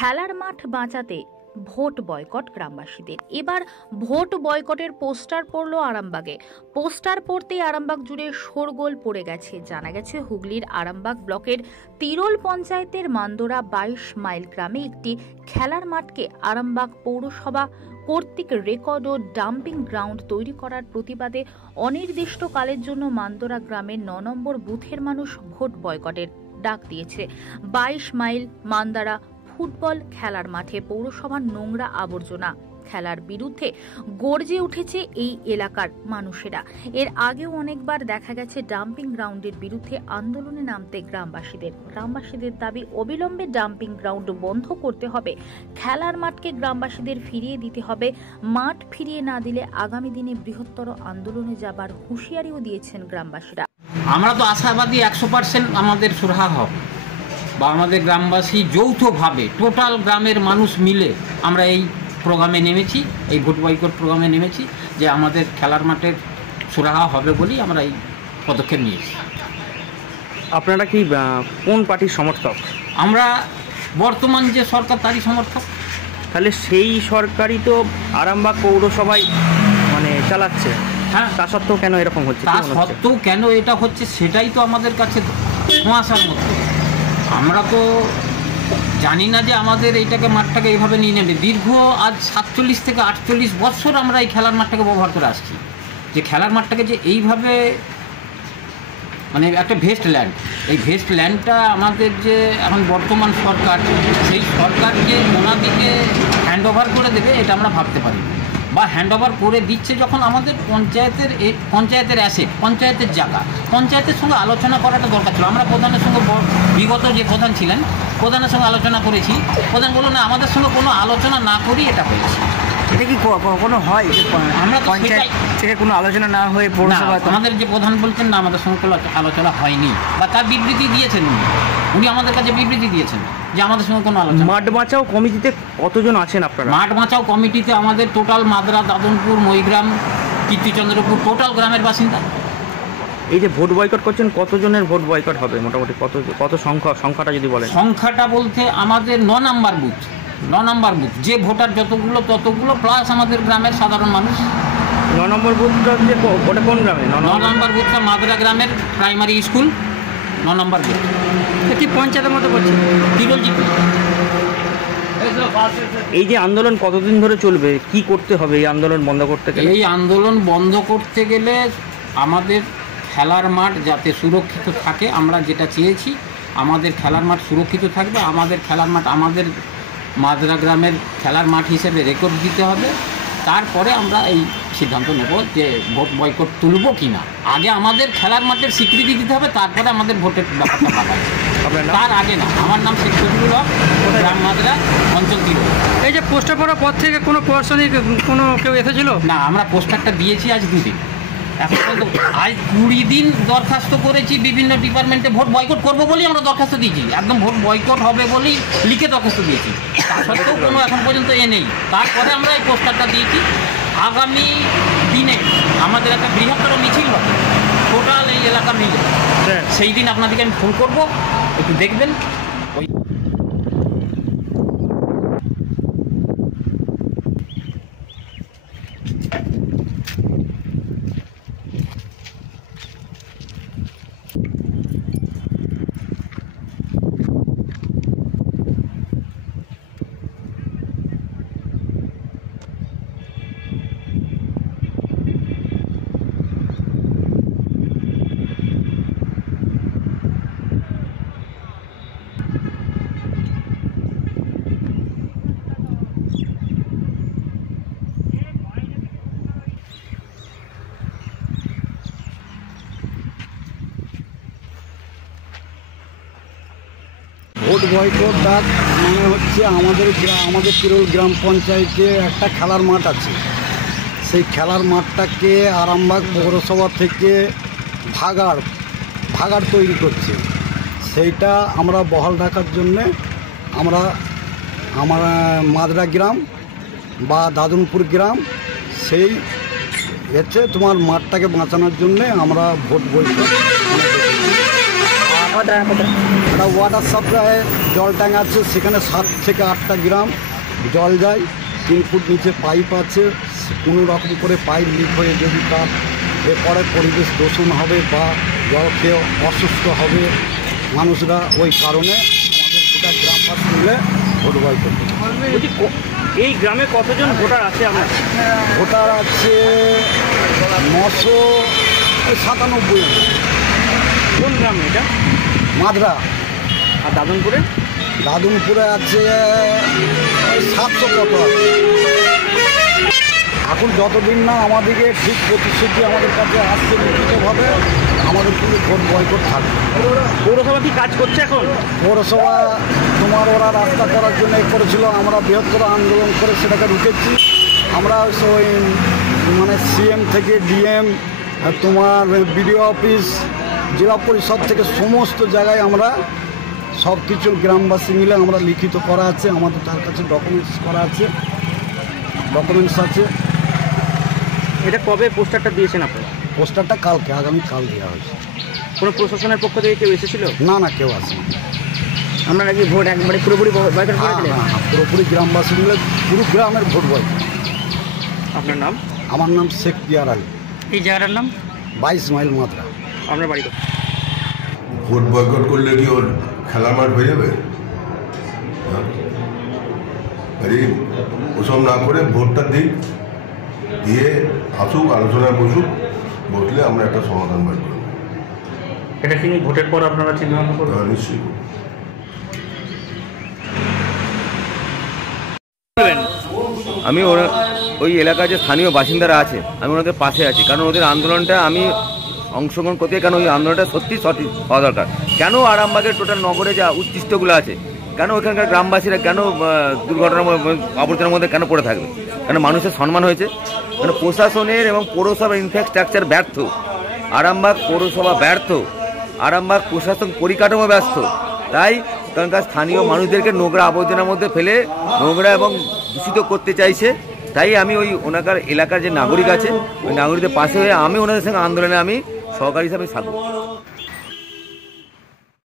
খেলার মাঠ বাঁচাতে ভোট বয়কট গ্রামবাসীদের। এবার ভোট বয়কটের পোস্টার পড়ল আরামবাগে। পোস্টার পড়তেই আরামবাগ জুড়ে শোরগোল পড়ে গেছে। জানা গেছে হুগলির আরামবাগ ব্লকের তিরোল পঞ্চায়েতের মান্দোরা 22 মাইল গ্রামে একটি খেলার মাঠকে আরামবাগ পৌরসভা কর্তৃক রেকর্ড ও ডাম্পিং গ্রাউন্ড তৈরি করার প্রতিবাদে অনির্দিষ্টকালের জন্য মান্দোরা গ্রামের 9 নম্বর বুথের মানুষ ভোট বয়কটের ডাক দিয়েছে। 22 মাইল মান্দারা ফুটবল খেলার মাঠে পৌরসভার নোংরা আবর্জনা খেলার বিরুদ্ধে গর্জে উঠেছে এই এলাকার মানুষেরা। এর আগেও অনেকবার দেখা গেছে ডাম্পিং গ্রাউন্ডের বিরুদ্ধে আন্দোলনে নামতে গ্রামবাসীদের দাবি অবিলম্বে ডাম্পিং গ্রাউন্ড বন্ধ করতে হবে, খেলার মাঠকে গ্রামবাসীদের ফিরিয়ে দিতে হবে। মাঠ ফিরিয়ে না দিলে আগামী দিনে বৃহত্তর আন্দোলনে যাবার হুঁশিয়ারিও দিয়েছেন গ্রামবাসীরা। আমরা তো আশাবাদী 100% আমাদের সুরাহা হবে, বা আমাদের গ্রামবাসী যৌথভাবে টোটাল গ্রামের মানুষ মিলে আমরা এই প্রোগ্রামে নেমেছি, এই ভোট বয়কট প্রোগ্রামে নেমেছি যে আমাদের খেলার মাঠের সুরাহা হবে বলেই আমরা এই পদক্ষেপ নিয়েছি। আপনারা কি কোন পার্টির সমর্থক? আমরা বর্তমান যে সরকার তারই সমর্থক। তাহলে সেই সরকারই তো আরামবাগ পৌরসভায় চালাচ্ছে। হ্যাঁ, তা সত্ত্বেও কেন এরকম হচ্ছে? তা সত্ত্বেও কেন এটা হচ্ছে সেটাই তো আমাদের কাছে ধোঁয়াশার মতো। আমরা তো জানি না যে আমাদের এইটাকে মাঠটাকে এইভাবে নিয়ে নেবে। দীর্ঘ আজ 47 থেকে 48 বছর আমরা এই খেলার মাঠটাকে ব্যবহার করে আসছি, যে খেলার মাঠটাকে যে এইভাবে একটা ভেস্ট ল্যান্ড, এই ভেস্ট ল্যান্ডটা আমাদের যে এখন বর্তমান সরকার, সেই সরকারকে ওনাদিকে হ্যান্ড ওভার করে দেবে এটা আমরা ভাবতে পারি, বা হ্যান্ড ওভার করে দিচ্ছে যখন আমাদের পঞ্চায়েতের অ্যাসেট, পঞ্চায়েতের জায়গা, পঞ্চায়েতের সঙ্গে আলোচনা করাটা দরকার ছিল। আমরা প্রধানের সঙ্গে বিগত যে প্রধান ছিলেন প্রধানের সঙ্গে আলোচনা করেছি। প্রধান বলুন না, আমাদের সঙ্গে কোনো আলোচনা না করি এটা হয়েছে। এটা কি কোনো হয়? আমরা পঞ্চায়েত থেকে কোনো আলোচনা না হয়ে পৌরসভা, আমাদের যে প্রধান বলছেন না আমাদের সঙ্গে কোনো আলোচনা হয়নি, বা তার বিবৃতি দিয়েছেন উনি আমাদের কাছে বিবৃতি দিয়েছেন যে আমাদের সঙ্গে কোনো আলোচনা। মাঠ বাঁচাও কমিটিতে কতজন আছেন আপনারা? মাঠ বাঁচাও কমিটিতে আমাদের টোটাল মাদরা, দাদনপুর, মইগ্রাম, কীর্তিচন্দ্রপুর টোটাল গ্রামের বাসিন্দা। এই যে ভোট বয়কট করছেন, কতজনের ভোট বয়কট হবে মোটামুটি? কত সংখ্যাটা যদি বলেন। সংখ্যাটা বলতে আমাদের 9 নম্বর বুথ যে ভোটার যতগুলো ততগুলো, প্লাস আমাদের গ্রামের সাধারণ মানুষ। 9 নম্বর বুথটা হচ্ছে ওটা কোন গ্রামে? 9 নম্বর বুথটা মাদরা গ্রামের প্রাইমারি স্কুল 9 নম্বর বুথ। কি পঞ্চায়েতের মতো করছে তিরোলজিপি। এই যে আন্দোলন কতদিন ধরে চলবে, কি করতে হবে এই আন্দোলন বন্ধ করতে গেলে? এই আন্দোলন বন্ধ করতে গেলে আমাদের খেলার মাঠ যাতে সুরক্ষিত থাকে, আমরা যেটা চেয়েছি আমাদের খেলার মাঠ সুরক্ষিত থাকবে। আমাদের খেলার মাঠ আমাদের মাদরা গ্রামের খেলার মাঠ হিসেবে রেকর্ড দিতে হবে। তারপরে আমরা এই সিদ্ধান্ত নেব যে ভোট বয়কট তুলব কি না। আগে আমাদের খেলার মাঠের স্বীকৃতি দিতে হবে, তারপরে আমাদের ভোটের ব্যাপারটা ভাবা হবে, তার আগে না। আমার নাম শেখ শফিকুল হক, গ্রাম মাদরা, অঞ্চল তিরোল। এই যে পোস্টার পড়ার পর থেকে কোনো প্রশাসনিক কেউ এসেছিল না? আমরা পোস্টারটা দিয়েছি আজ 2 দিন, এখন পর্যন্ত আজ 20 দিন দরখাস্ত করেছি বিভিন্ন ডিপার্টমেন্টে। ভোট বয়কট করবো বলেই আমরা দরখাস্ত দিয়েছি, একদম ভোট বয়কট হবে বলেই লিখে দরখাস্ত দিয়েছি। তা সত্ত্বেও কোনো এখন পর্যন্ত নেই। তারপরে আমরা এই পোস্টারটা দিয়েছি। আগামী দিনে আমাদের একটা বৃহত্তর মিছিল হবে টোটাল এই এলাকা মিলে, সেই দিন আপনাদেরকে আমি ফোন করবো, একটু দেখবেন। ভোট বয়কট ডাক হচ্ছে আমাদের তিরোল গ্রাম পঞ্চায়েতে একটা খেলার মাঠ আছে। সেই খেলার মাঠটাকে আরামবাগ পৌরসভা থেকে ভাগাড় তৈরি করছে। সেইটা আমরা বহাল রাখার জন্যে আমরা মাদরা গ্রাম বা দাদনপুর গ্রাম সেই তোমার মাঠটাকে বাঁচানোর জন্যে আমরা ভোট বয়কট একটা ওয়াটার সাপ্লাই জলট্যাঙ্ক আছে, সেখানে 7 থেকে 8টা গ্রাম জল যায়। 3 ফুট নিচে পাইপ আছে, কোনো রকম করে পাইপ লিক হয়ে যদি তার এরপরে পরিবেশ দূষণ হবে বা জল খেয়ে অসুস্থ হবে মানুষরা, ওই কারণে আমাদের গোটা গ্রামবাসী মিলে ভোট বয়কট করবে। এই গ্রামে কতজন ভোটার আছে আপনার? ভোটার আছে 997। কোন গ্রাম এটা? মাদ্রা। আর দাদনপুরে? দাদনপুরে আছে 700 কত আছে। এখন যতদিন না আমাদেরকে ঠিক প্রতিশ্রুতি আমাদের কাছে আসছে লিখিতভাবে, আমাদের কিন্তু ভোট বয়কট থাকবে। পৌরসভা কি কাজ করছে এখন? পৌরসভা ওরা রাস্তা করার জন্য করেছিল, আমরা বৃহত্তর আন্দোলন করে সেটাকে রুখেছি। আমরা ওই সিএম থেকে ডিএম, বিডিও অফিস, জেলা পরিষদ থেকে সমস্ত জায়গায় আমরা সব কিছু গ্রামবাসী মিলে আমরা লিখিত করা আছে, আমাদের তার কাছে ডকুমেন্টস করা আছে, ডকুমেন্টস আছে। এটা কবে পোস্টারটা দিয়েছেন আপনারা? পোস্টারটা কালকে, আগামীকাল দেওয়া হয়েছে। কোনো প্রশাসনের পক্ষ থেকে কেউ এসেছিল? না, কেউ আসেনি। আমরা নাকি ভোট একবারে পুরোপুরি বয়কট করে দিলেন? পুরোপুরি গ্রামবাসী মিলে পুরো গ্রামের ভোট বয়কট। আপনার নাম? আমার নাম শেখ পিয়ার আলী। এই জায়গাটার নাম? 22 মাইল মাদ্রা। আপনার বাড়ি কোথায়? ভোট বয়কট করলে কি ওর খেলার মাঠ হয়ে যাবে? ওসব না করে ভোটটা দিক, দিয়ে আসুক, আলোচনায় বসুক, বসলে আমরা একটা সমাধান বের করব। এটা কি ভোটের পর আপনারা চিন্তা ভাবনা করবেন? নিশ্চয়ই। আমি ওই এলাকার যে স্থানীয় বাসিন্দারা আছে, আমি ওনাদের পাশে আছি, কারণ ওদের আন্দোলনটা আমি অংশগ্রহণ করতে, কেন ওই আন্দোলনটা সত্যি সঠিক হওয়া দরকার। কেন আরামবাগের টোটাল নগরে যা উচ্ছিষ্টগুলো আছে, কেন ওখানকার গ্রামবাসীরা কেন দুর্ঘটনার আবর্জনার মধ্যে কেন পড়ে থাকবে? কেন মানুষের সম্মান হয়েছে, কেন প্রশাসনের এবং পৌরসভার ইনফ্রাস্ট্রাকচার ব্যর্থ, আরামবাগ পৌরসভা ব্যর্থ, আরামবাগ প্রশাসন পরিকাঠামো ব্যস্ত। তাই ওখানকার স্থানীয় মানুষদেরকে নোংরা আবর্জনার মধ্যে ফেলে নোংরা এবং দূষিত করতে চাইছে। তাই আমি ওই ওনাকার এলাকার যে নাগরিক আছে, ওই নাগরিকদের পাশে হয়ে আমি ওনাদের সঙ্গে আন্দোলনে আমি সহকারী হিসাবে থাকবো।